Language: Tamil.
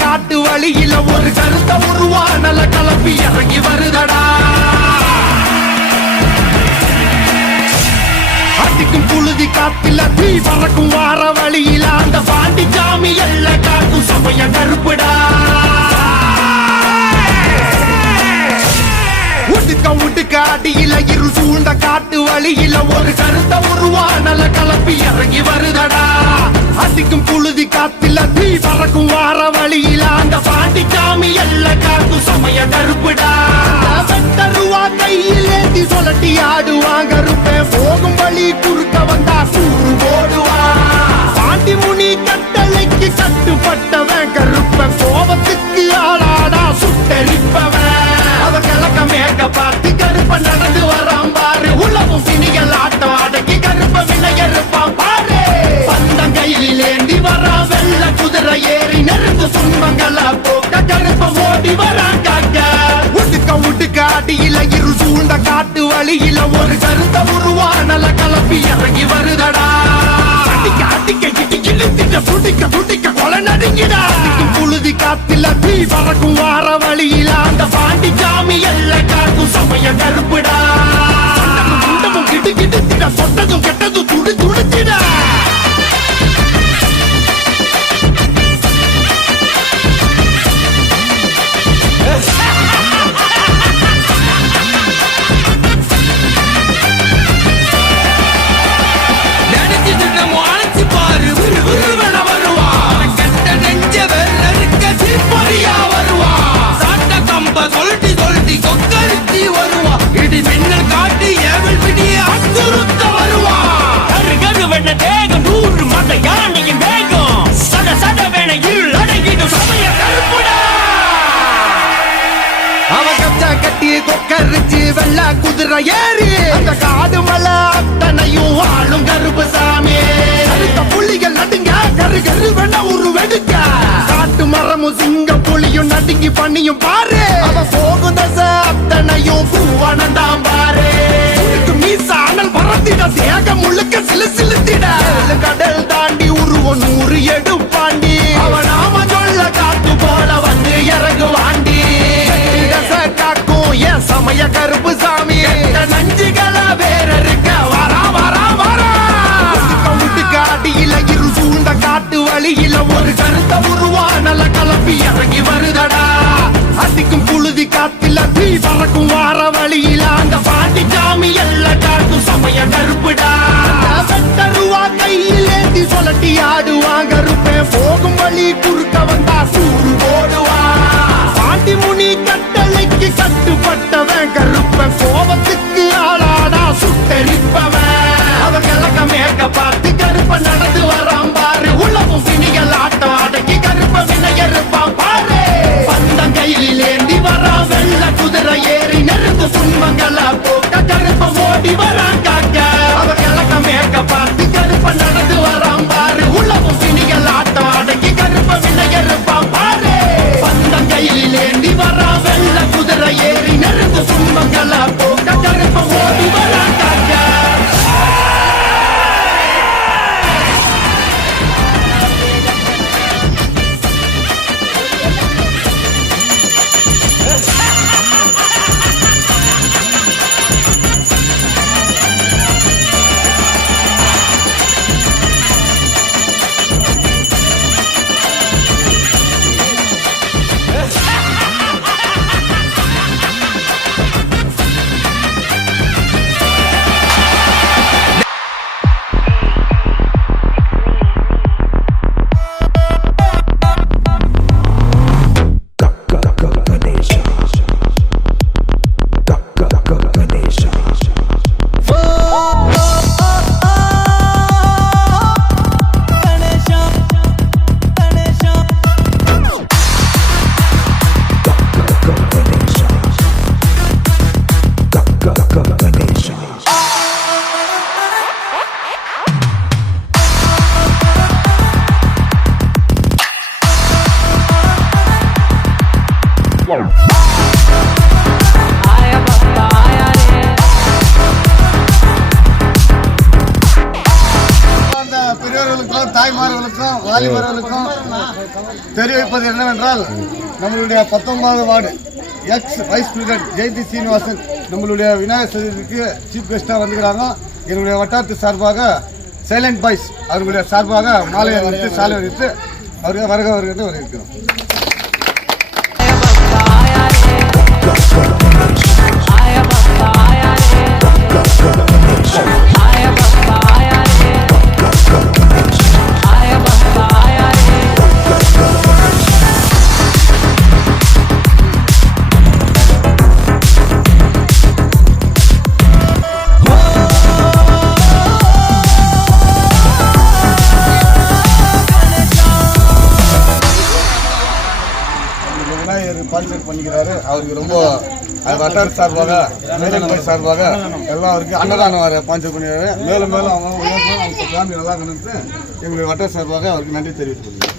காட்டு வழியில ஒரு கருத்த உருவானல கலப்பி இறங்கி வருதடா. அடிக்கும் புழுதி காத்துல தீ பறக்கும் வார வழியில அந்த பாண்டி சாமி எல்ல காக்கும் சமய கருப்புடா. உடுக்க அடியில இரு சூழ்ந்த காட்டு வழியில ஒரு கருத்த உருவானல கலப்பி இறங்கி வருதடா. அடிக்கும் புழுதி காத்துல தீ பறக்கும் வார வழியில அந்த பாண்டி சாமி எல்ல காக்கும் சமய கருப்புடா. வெட்டருவா கையிலேந்தி சொல்லட்டி ஆடுவாங்க கருப்பேன் போகும் வழி குறுக்க வந்தா கூறு போடுவா. பாண்டி முனி கட்டளைக்கு கட்டுப்பட்டவன் கருப்பன் கோபத்துக்கு ஆளாடா சுட்டரிப்பவன். அவ கிழக்க மேக்க பார்த்து கருப்ப நடந்து வரான் பாரு. உலகம் பிணிகள் ஆட்டம் அடக்கி கருப்ப விளையறுப்பான் பாரு. பந்தம் கையில் ஏந்தி வரான் வெள்ள குதிரை ஏறி நெருங்கு துன்பங்கள போக்க கருப்ப ஓடி வரான் காக்க. உடுக்க அடியில இரு சூழ்ந்த காட்டு வழியில ஒரு கருத்த உருவானல கலப்பி இறங்கி வருதடா. அடிக்க அடிக்க இடிக்க இழுத்திட்ட துடிக்க கொலை நடுங்கிடா. புழுதி காத்துல தீ பறக்கும் வார வழியில அந்த பாண்டி சாமி எல்ல காக்கும் சமய கருப்புடா. குண்டமும் கிடுத்திட சொட்டதும் கெட்டதும் துடித்திட. கட்டி கொக்கரிச்சு வெள்ள குதிரை ஏறி அந்த காடு மலை அத்தனையும் ஆளும் கருப்பு சாமி. அடுத்த புள்ளிகள் நடுங்க கரு கரு வேணா ஒரு வெடுக்க. காட்டு மரமும் சிங்க புலியும் நடுங்கி பண்ணியும் பாரு. அவ போகும் தசை அத்தனையும் பூவனண்டாம் பாரு. மீச அனல் பறத்திட தேகம் முழுக்க சிலுத்திட. கடல் தாண்டி உருவம் 100 எடுப்பாண்டி. அவன் நாம சொல்ல காத்து போல வந்து இறங்குவாண்டி. காக்கும் என் சமய கருப்பு சாமி நஞ்சுகள வேற இருக்க வரா வரா வரா. உடுக்க அடியில இரு சூழ்ந்த காட்டு வழியில ஒரு கருத்த உருவானல கலப்பி இறங்கி வருதடா. அடிக்கும் புழுதி காத்துல தீ பறக்கும் வார வழியில அந்த பாண்டி சாமி எல்ல காக்கும் சமய கருப்புடா. வெட்டருவா கையிலேந்தி சொல்லட்டி ஆடுவாங்க கருப்பேன் போகும் வழி குறுக்க வந்தா கூறு போடுவா. பாண்டி முனி கட்டளைக்கு கட்டுப்பட்டவன் கருப்பன் கோபத்துக்கு ஆளாடா சுட்டரிப்பவன். அவ கிழக்க மேக்க பார்த்து கருப்ப நடந்து வரான் பாரு. உலகம் பிணிகள் ஆட்டம் அடக்கி கருப்ப விளையறுப்பான் பாரு. பந்தம் கையில் ஏந்தி வரான் வெள்ள குதிரை ஏறி நெருங்கு துன்பங்கள போக்க கருப்ப ஓடி வரான் காக்க. அவ கிழக்க மேக்க பார்த்து கருப்ப நடந்து வரான் பாரு. உலகம் பிணிகள் ஆட்டம் அடக்கி கருப்ப விளையறுப்பான் பாரு. பந்தம் கையில் ஏந்தி வரான் வெள்ள குதிரை ஏறி நெருங்கு துன்பங்கள போக்க கருப்ப ஓடி வரான் காக்க. இளைஞர்களுக்கும் தாய்மார்களுக்கும் வாலிபர்களுக்கும் தெரிவிப்பது என்னவென்றால் நம்மளுடைய 19வது ward ex vice president Jayanthi Srinivasan நம்மளுடைய விநாயகர் சதுர்த்திக்கு சீஃப் கெஸ்டாக வந்துக்கிறாங்க. என்னுடைய வட்டாரத்து சார்பாக சைலண்ட் பாய்ஸ் அவர்களுடைய சார்பாக மாலையை வைத்து சாலை வைத்து அவருக்கு வருக வருகிறது வரவேற்கிறோம். கான்செப்ட் பண்ணிக்கிறாரு. அவருக்கு ரொம்ப வட்டார சார்பாக சார்பாக எல்லாம் அவருக்கு அன்னதானம் வர கான்செப்ட் பண்ணிக்கிறாரு. மேலும் மேலும் அவங்க ஃபேமிலி நல்லா இருக்கணும்னு எங்களுடைய வட்டார சார்பாக அவருக்கு நன்றி தெரிவித்துக் கொள்கிறேன்.